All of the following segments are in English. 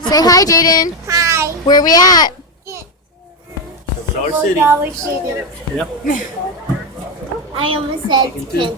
Say hi, Jaidyn. Hi. Where are we at? Dollar City. Yep. I almost said Kansas City.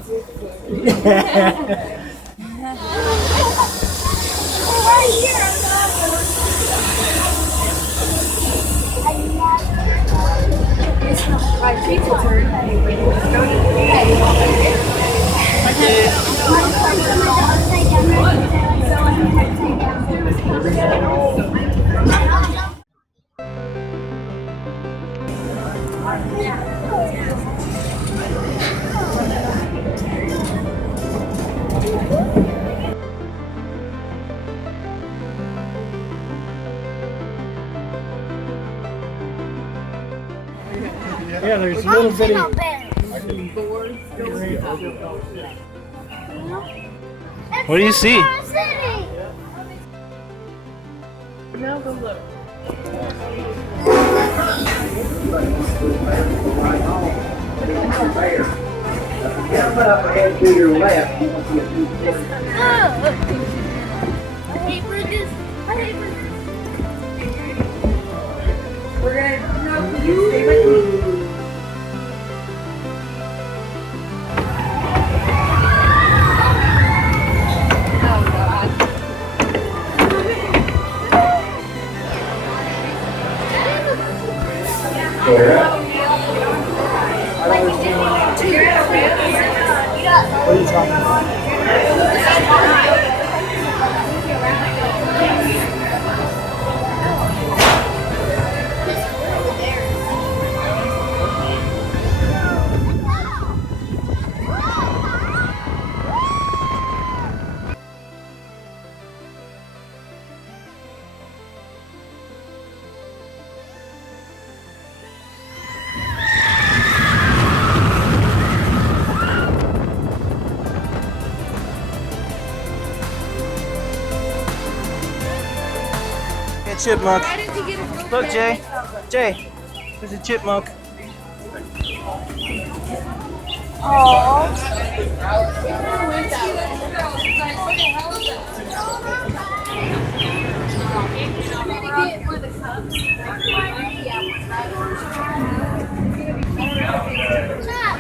Yeah, there's little bitty. What do you see? Now go look. Put up ahead to your left. I hate burgers. I hate burgers. We're gonna no, you stay with me. What are you talking about? A chipmunk. Look, Jay. Jay, there's a chipmunk.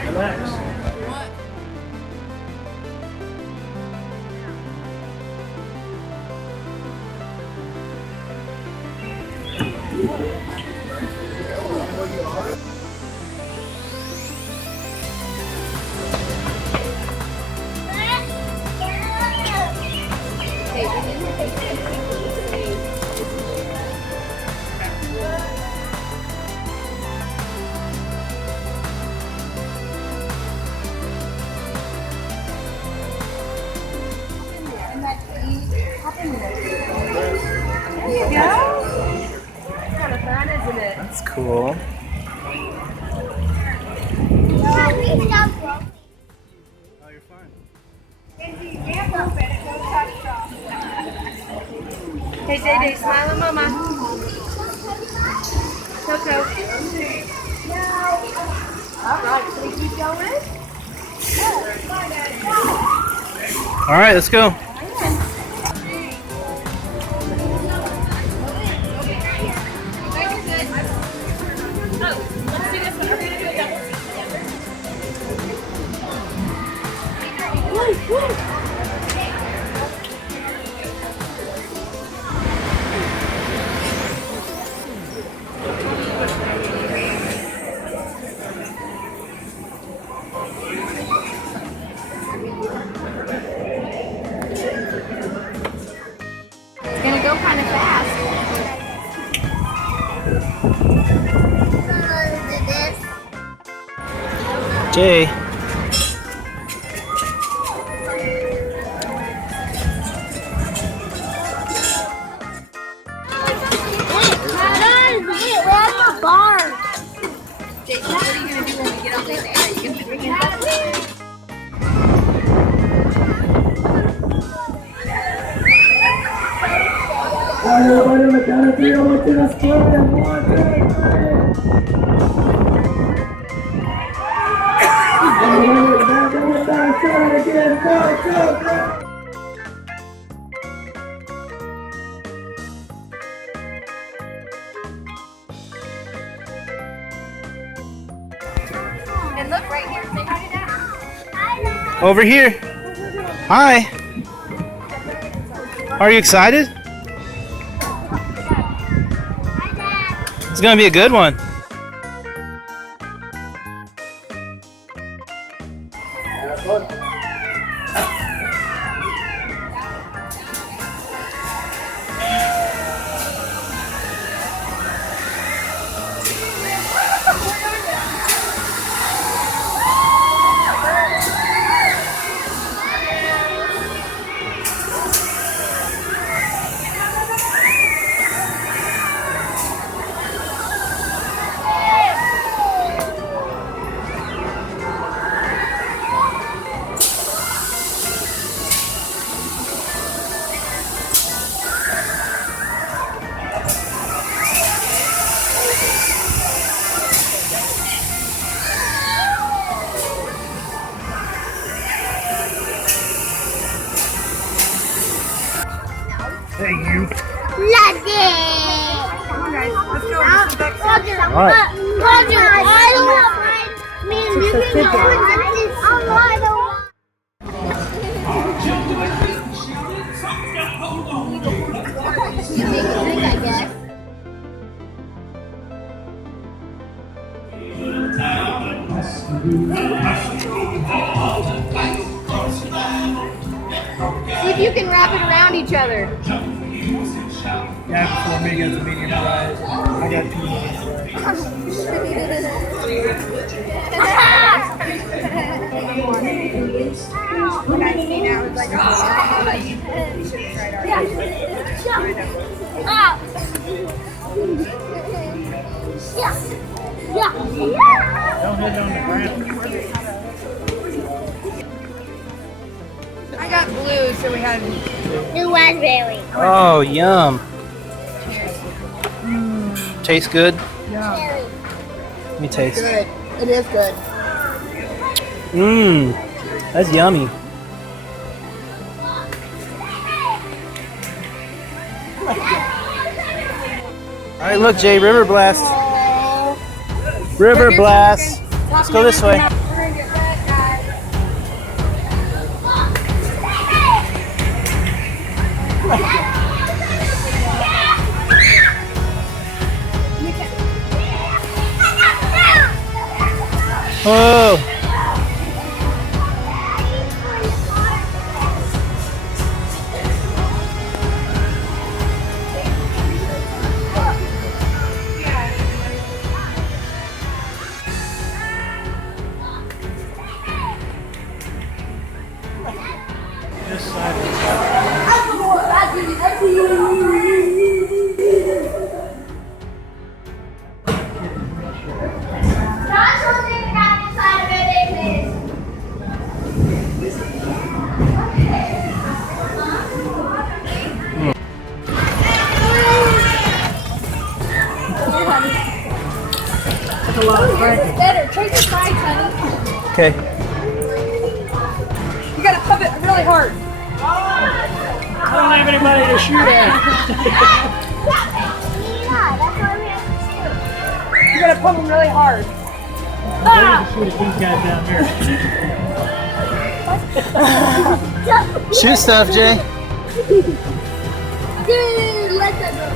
Relax. That's cool. Oh, you're fine. Hey, Jaidyns, smile at Mama. Coco. All right, can we keep going? All right, let's go. It's gonna go kind of fast. Jay. Jason, what are you gonna do when we get over there? Are you gonna bring it back? Everybody on the count of three, I want you to scream. 1, 2, 3. Try it again. Go, go, go. Over here. Hi. Are you excited? It's gonna be a good one. Hey, you. Let's Come on, guys. Let's go. This is next. Roger, Alright. Roger, I don't want me and you can go with this. I don't want. You make a drink, I guess. See if you can wrap it around each other. Yeah, before me gets a medium fries. I got 2 medium fries. Don't hit on the ground. I got blue, so we had. New raspberry. Oh, yum. Tastes good. Cherry. Let me taste. Good. It is good. Mmm. That's yummy. All right, look, Jay, River Blast. River Blast. Let's go this way. Oh. This side. Better. Take your sides, honey. Okay. You gotta pump it really hard. I don't have anybody to shoot at. You gotta pump them really hard. I'm ready to shoot at these guys down here. Shoot stuff, Jay. Dude, let that go.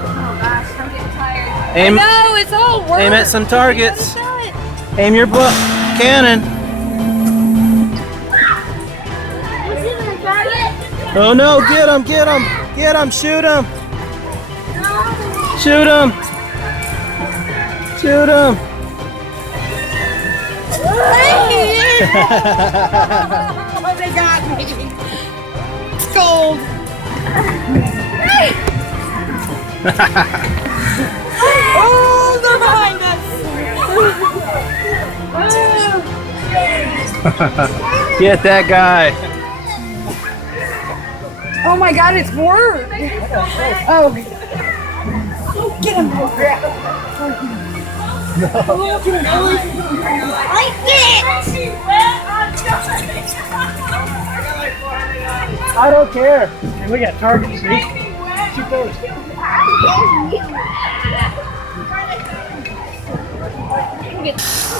Oh gosh, I'm getting tired. Aim, No, it's all work. aim at some targets. Aim your cannon. Was it a target? Oh no, get him, get him, get him, shoot him. Shoot him. Shoot him. Oh, they got me. It's gold. Oh, they're behind us. Get that guy. Oh my God, it's worked. Oh. Get him. I did I don't care. And we got targets, see? Shoot those.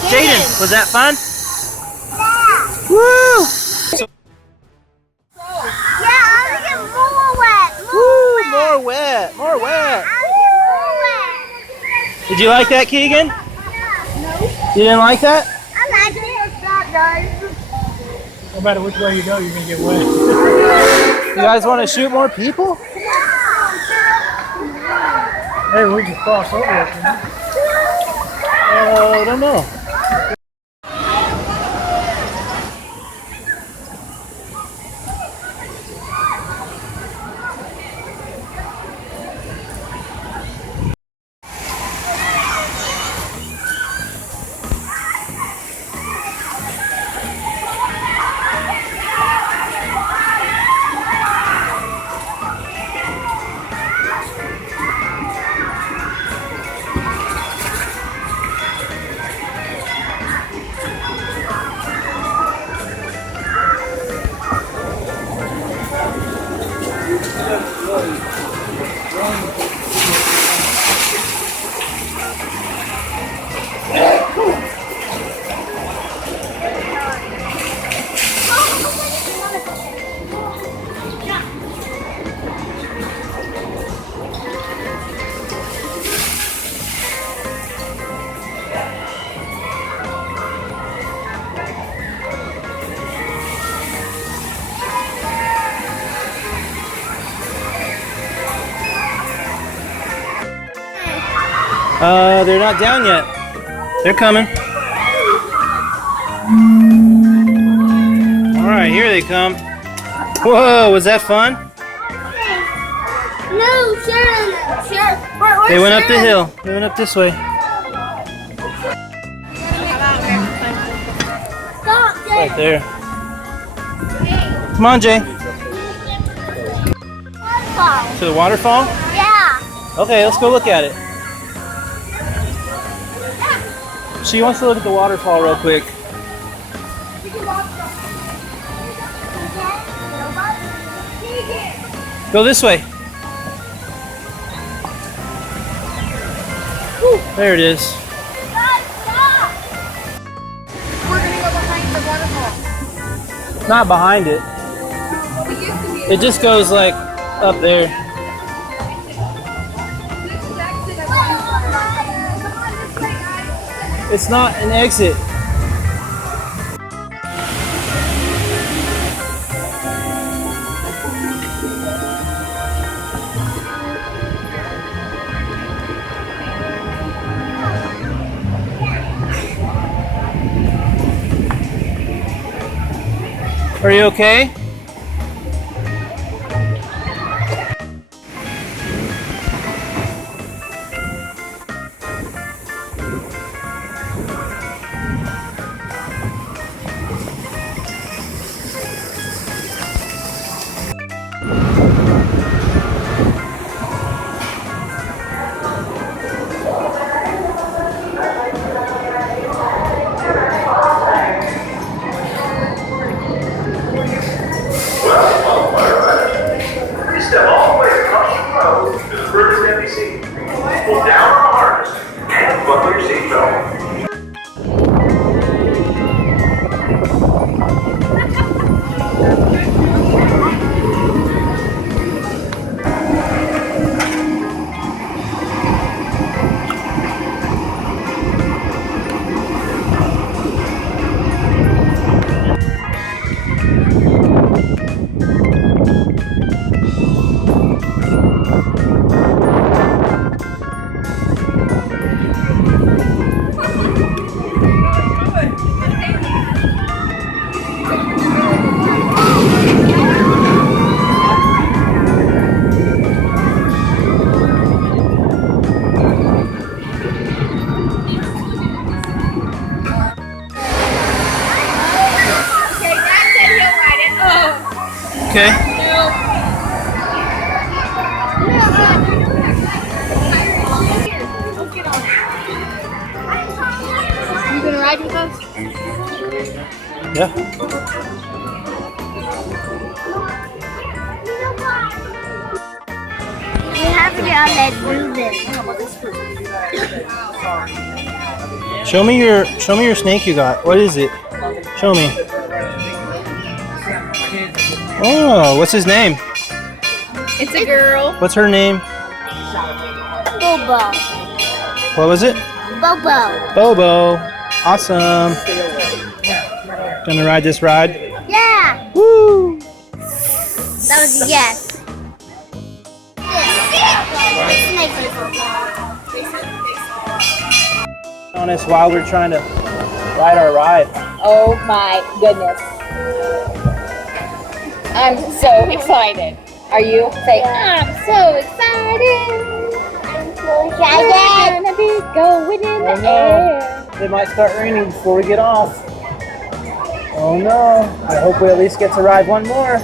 Jaidyn, was that fun? Yeah. Woo! Yeah, I want to get more wet. Woo! More wet. More wet. I want to get more wet. Did you like that, Keegan? No. You didn't like that? I like it. Guys. No matter which way you go, you're gonna get wet. You guys want to shoot more people? Hey, we just cross over it. I don't know. They're not down yet. They're coming. All right, here they come. Whoa, was that fun? No, Sharon. They went up the hill. They went up this way. Stop, Right there. Come on, Jay. To the waterfall? Yeah. Okay, let's go look at it. She wants to look at the waterfall real quick. Go this way. Whew, there it is. We're gonna go behind the waterfall. Not behind it. We used to be. It just goes like up there. It's not an exit. Are you okay? Step all the way across the road to the first NBC. Pull down on the harness and buckle your seatbelt. Okay. You gonna ride with us? Yeah. We have to get on that moving. Show me your snake you got. What is it? Show me. Oh, what's his name? It's a girl. What's her name? Bobo. What was it? Bobo. Bobo. Awesome. Gonna ride this ride? Yeah. Woo! That was a yes. On us while we're trying to ride our ride. Oh my goodness. I'm so excited. Are you? Say, I'm so excited. We're gonna be going in the air. It might start raining before we get off. Oh no. I hope we at least get to ride one more.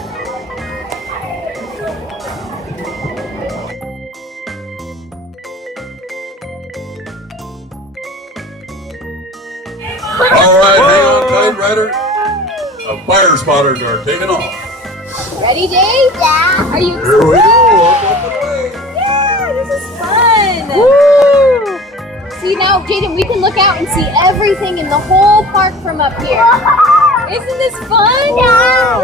All right, hang on tight, Ryder. The fire spotters are taking off. Ready, Jay? Yeah. Are you? Here we go. Up and away. Yeah, this is fun. Woo! See now, Jaidyn, we can look out and see everything in the whole park from up here. Isn't this fun? Wow.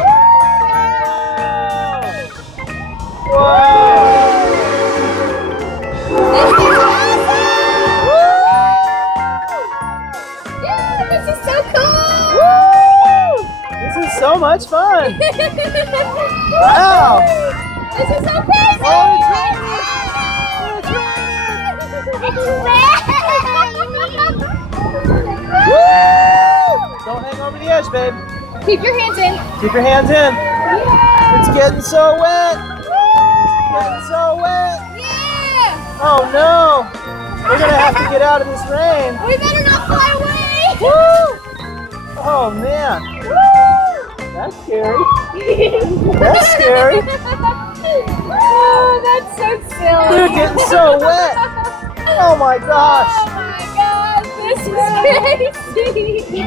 This is so cool! This is so much fun. Wow. This is so crazy! Oh, Don't hang over the edge, babe. Keep your hands in. Keep your hands in. It's getting so wet. Getting so wet. Yeah! Oh no. We're gonna have to get out of this rain. We better not fly away! Woo! Oh man. That's scary. That's scary. Oh, that's so silly. We're getting so wet. Oh my gosh. Oh my god, this is crazy.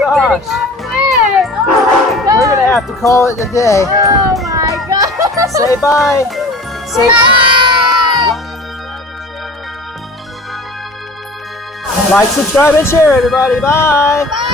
Gosh. We're gonna have to call it a day. Oh my god. Say bye. Say like, subscribe, and share, everybody. Bye. Bye.